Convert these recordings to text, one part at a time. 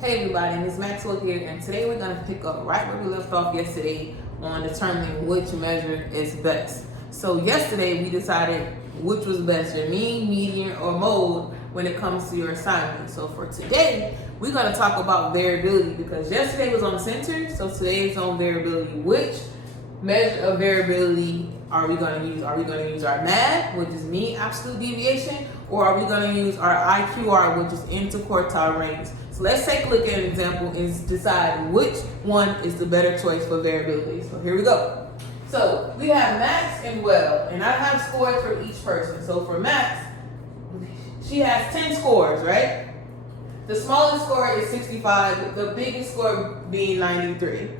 Hey everybody, it's Maxwell here, and today we're going to pick up right where we left off yesterday on determining which measure is best. So yesterday we decided which was best, your mean, median, or mode when it comes to your assignment. So for today, we're going to talk about variability because yesterday was on center, so today is on variability. Which measure of variability are we going to use? Are we going to use our MAD, which is mean absolute deviation, or are we going to use our IQR, which is interquartile range? So let's take a look at an example and decide which one is the better choice for variability. So here we go. So we have Max and Well, and I have scores for each person. So for Max, she has 10 scores, right? The smallest score is 65, the biggest score being 93.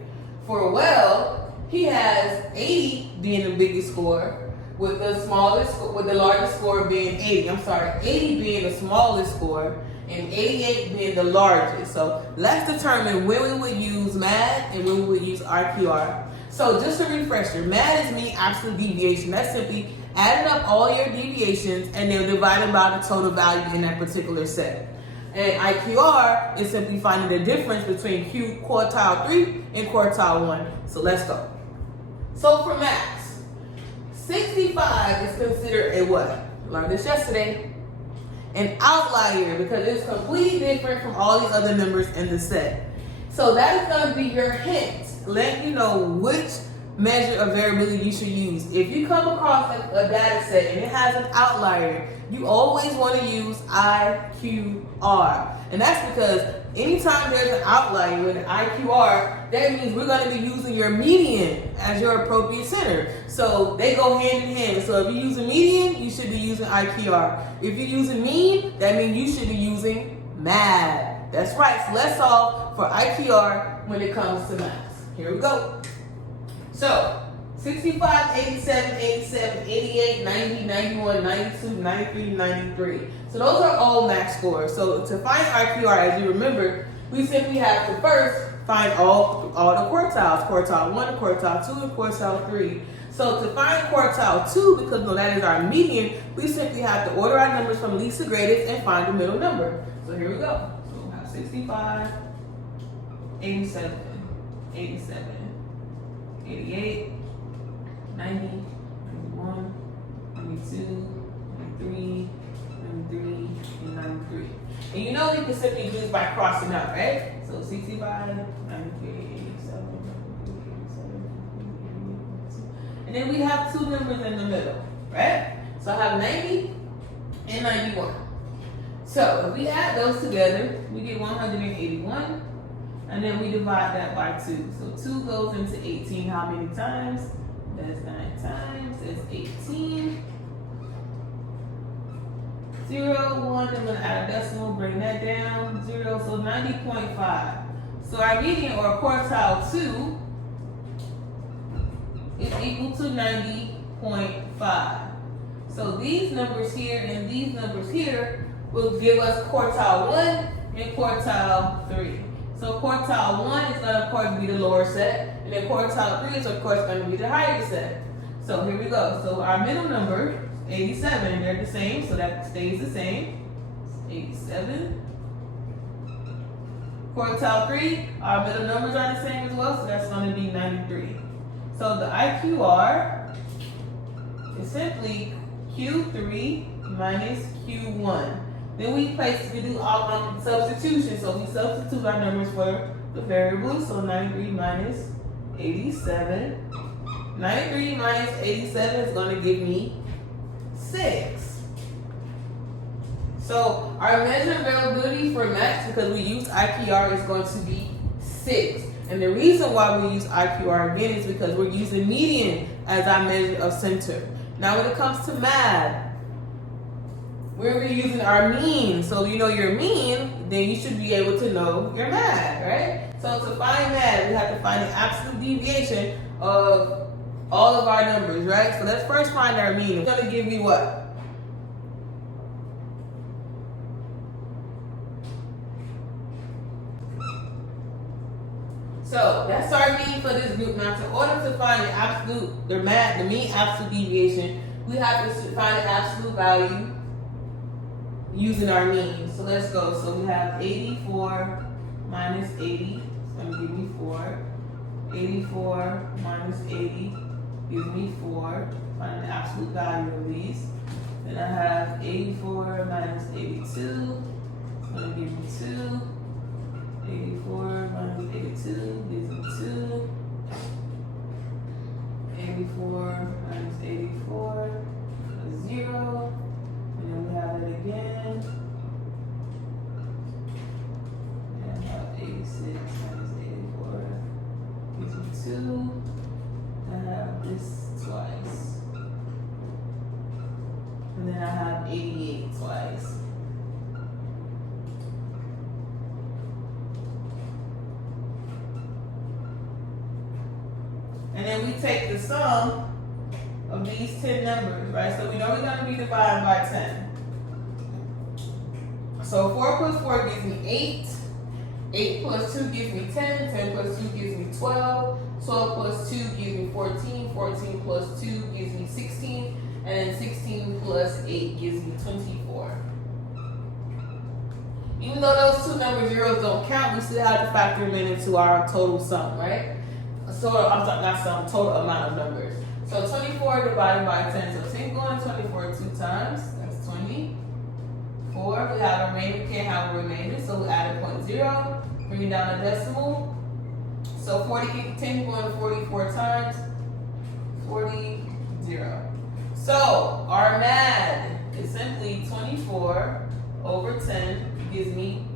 For Well, he has 80 being the biggest score, with the largest score being 80. 80 being the smallest score, and 88 being the largest. So let's determine when we would use MAD and when we would use IQR. So just a refresher, MAD is mean absolute deviation. That's simply adding up all your deviations and then dividing by the total value in that particular set. And IQR is simply finding the difference between quartile 3 and quartile 1. So let's go. So for Max, 65 is considered a what? Learned this yesterday. An outlier because it's completely different from all these other numbers in the set. So that is going to be your hint, letting you know which measure of variability you should use. If you come across a data set and it has an outlier, you always want to use IQR. And that's because anytime there's an outlier with an IQR, that means we're going to be using your median as your appropriate center. So they go hand in hand. So if you use a median, you should be using IQR. If you're using mean, that means you should be using MAD. That's right. So let's solve for IQR when it comes to math. Here we go. So 65, 87, 87, 88, 90, 91, 92, 93, 93. So those are all max scores. So to find IQR, as you remember, we simply have to first find all the quartiles. Quartile 1, quartile 2, and quartile 3. So to find quartile 2, because that is our median, we simply have to order our numbers from least to greatest and find the middle number. So here we go. So we'll have 65, 87, 87, 88, 90, 91, 92, 93, 93, and 93. And you know you can simply do this by crossing out, right? So 65, 93, 87, 87, and then we have two numbers in the middle, right? So I have 90 and 91. So if we add those together, we get 181, and then we divide that by 2. So 2 goes into 18 how many times? That's 9 times, that's 18. 0, 1, I'm going to add a decimal, bring that down, 0, so 90.5. So our median, or quartile 2, is equal to 90.5. So these numbers here and these numbers here will give us quartile 1 and quartile 3. So quartile 1 is going to, of course, be the lower set, and then quartile 3 is, of course, going to be the higher set. So here we go. So our middle number, 87, and they're the same, so that stays the same. 87. Quartile 3, our middle numbers are the same as well, so that's going to be 93. So the IQR is simply Q3 minus Q1. Then we do our substitution. So we substitute our numbers for the variables. So 93 minus 87. 93 minus 87 is going to give me 6. So our measure of variability for Max, because we use IQR, is going to be 6. And the reason why we use IQR again is because we're using median as our measure of center. Now when it comes to MAD, we're using our mean. So you know your mean, then you should be able to know your MAD, right? So to find MAD, we have to find the absolute deviation of all of our numbers, right? So let's first find our mean. It's going to give me what? So that's our mean for this group. Now, in order to find the mean absolute deviation, we have to find the absolute value using our mean. So let's go. So we have 84 minus 80, it's going to give me 4. 84 minus 80 gives me 4. Find the absolute value of these. Then I have 84 minus 82, it's going to give me 2. 84 minus 82 gives me 2. 84 minus 84 is 0. And then we have it again. And I have 86 minus 84 gives me 2. I have this twice. And then I have 88 twice. And then we take the sum of these 10 numbers, right? So we know we're going to be dividing by 10. So 4 plus 4 gives me 8. 8 plus 2 gives me 10. 10 plus 2 gives me 12. 12 plus 2 gives me 14. 14 plus 2 gives me 16. And then 16 plus 8 gives me 24. Even though those two number zeros don't count, we still have to factor them into our total sum, right? So I'm sorry, not sum, total amount of numbers. So 24 divided by 10. So 10 going 24 2 times. That's 20. 4. We have a remainder. We can't have a remainder, so we add a 0.0. Bring it down a decimal. So 10 going 44 times. 40 0. So our MAD is simply 24 over 10 gives me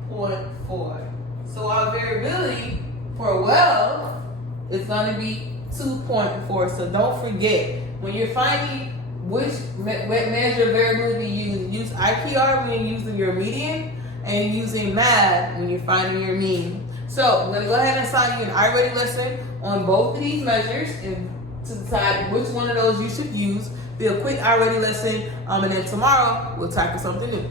2.4. So our variability for well is going to be 2.4. So don't forget, when you're finding which measure of variability you use IQR when you're using your median, and using MAD when you're finding your mean. So I'm going to go ahead and assign you an I-ready lesson on both of these measures and to decide which one of those you should use. Be a quick I-ready lesson, and then tomorrow we'll tackle something new.